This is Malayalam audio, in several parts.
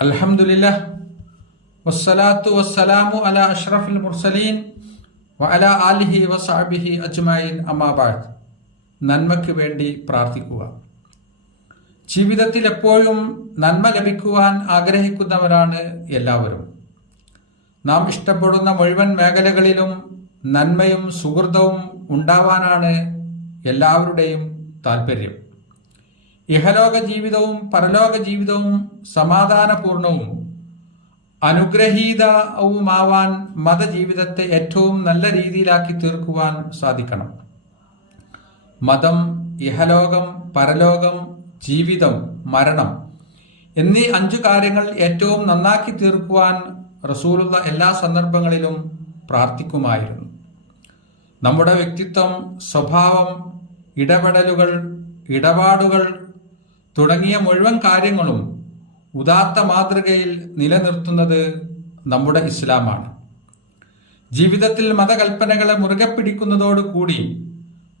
അൽഹംദുലില്ലാ വസ്സലാത്തു വസ്സലാമു അല അഷ്റഫിൽ മുർസലീൻ വഅല അല ആലിഹി വസാബിഹി അജ്മൈൻ അമ്മാബാദ് നന്മയ്ക്ക് വേണ്ടി പ്രാർത്ഥിക്കുക. ജീവിതത്തിൽ എപ്പോഴും നന്മ ലഭിക്കുവാൻ ആഗ്രഹിക്കുന്നവരാണ് എല്ലാവരും. നാം ഇഷ്ടപ്പെടുന്ന മുഴുവൻ മേഖലകളിലും നന്മയും സുഹൃതവും ഉണ്ടാവാനാണ് എല്ലാവരുടെയും താല്പര്യം ഇഹലോക ജീവിതവും പരലോക ജീവിതവും സമാധാനപൂർണവും അനുഗ്രഹീതവുമാവാൻ മതജീവിതത്തെ ഏറ്റവും നല്ല രീതിയിലാക്കി തീർക്കുവാൻ സാധിക്കണം. മതം ഇഹലോകം പരലോകം ജീവിതം മരണം എന്നീ അഞ്ചു കാര്യങ്ങൾ ഏറ്റവും നന്നാക്കി തീർക്കുവാൻ റസൂലുള്ള എല്ലാ സന്ദർഭങ്ങളിലും പ്രാർത്ഥിക്കുമായിരുന്നു. നമ്മുടെ വ്യക്തിത്വം സ്വഭാവം ഇടപെടലുകൾ ഇടപാടുകൾ തുടങ്ങിയ മുഴുവൻ കാര്യങ്ങളും ഉദാത്ത മാതൃകയിൽ നിലനിർത്തുന്നത് നമ്മുടെ ഇസ്ലാമാണ്. ജീവിതത്തിൽ മതകൽപ്പനകളെ മുറുകെ പിടിക്കുന്നതോടുകൂടി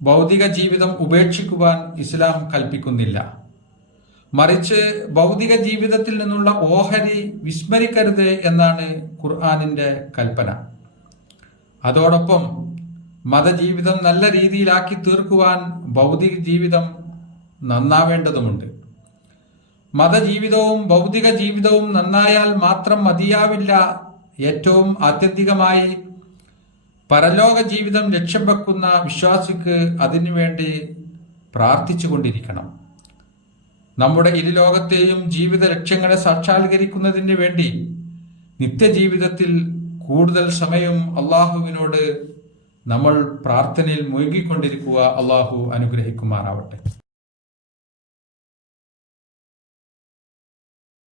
ഭൗതിക ജീവിതം ഉപേക്ഷിക്കുവാൻ ഇസ്ലാം കൽപ്പിക്കുന്നില്ല. മറിച്ച് ഭൗതിക ജീവിതത്തിൽ നിന്നുള്ള ഓഹരി വിസ്മരിക്കരുത് എന്നാണ് ഖുർആാനിന്റെ കൽപ്പന. അതോടൊപ്പം മതജീവിതം നല്ല രീതിയിലാക്കി തീർക്കുവാൻ ഭൗതിക ജീവിതം നന്നാവേണ്ടതുമുണ്ട്. മതജീവിതവും ഭൗതിക ജീവിതവും നന്നായാൽ മാത്രം മതിയാവില്ല. ഏറ്റവും ആത്യന്തികമായി പരലോക ജീവിതം ലക്ഷ്യം വെക്കുന്ന വിശ്വാസിക്ക് അതിനുവേണ്ടി പ്രാർത്ഥിച്ചു കൊണ്ടിരിക്കണം നമ്മുടെ ഇരുലോകത്തെയും ജീവിത ലക്ഷ്യങ്ങളെ സാക്ഷാത്കരിക്കുന്നതിന് വേണ്ടി നിത്യജീവിതത്തിൽ കൂടുതൽ സമയം അള്ളാഹുവിനോട് നമ്മൾ പ്രാർത്ഥനയിൽ മുഴുകിക്കൊണ്ടിരിക്കുക. അള്ളാഹു അനുഗ്രഹിക്കുമാറാവട്ടെ.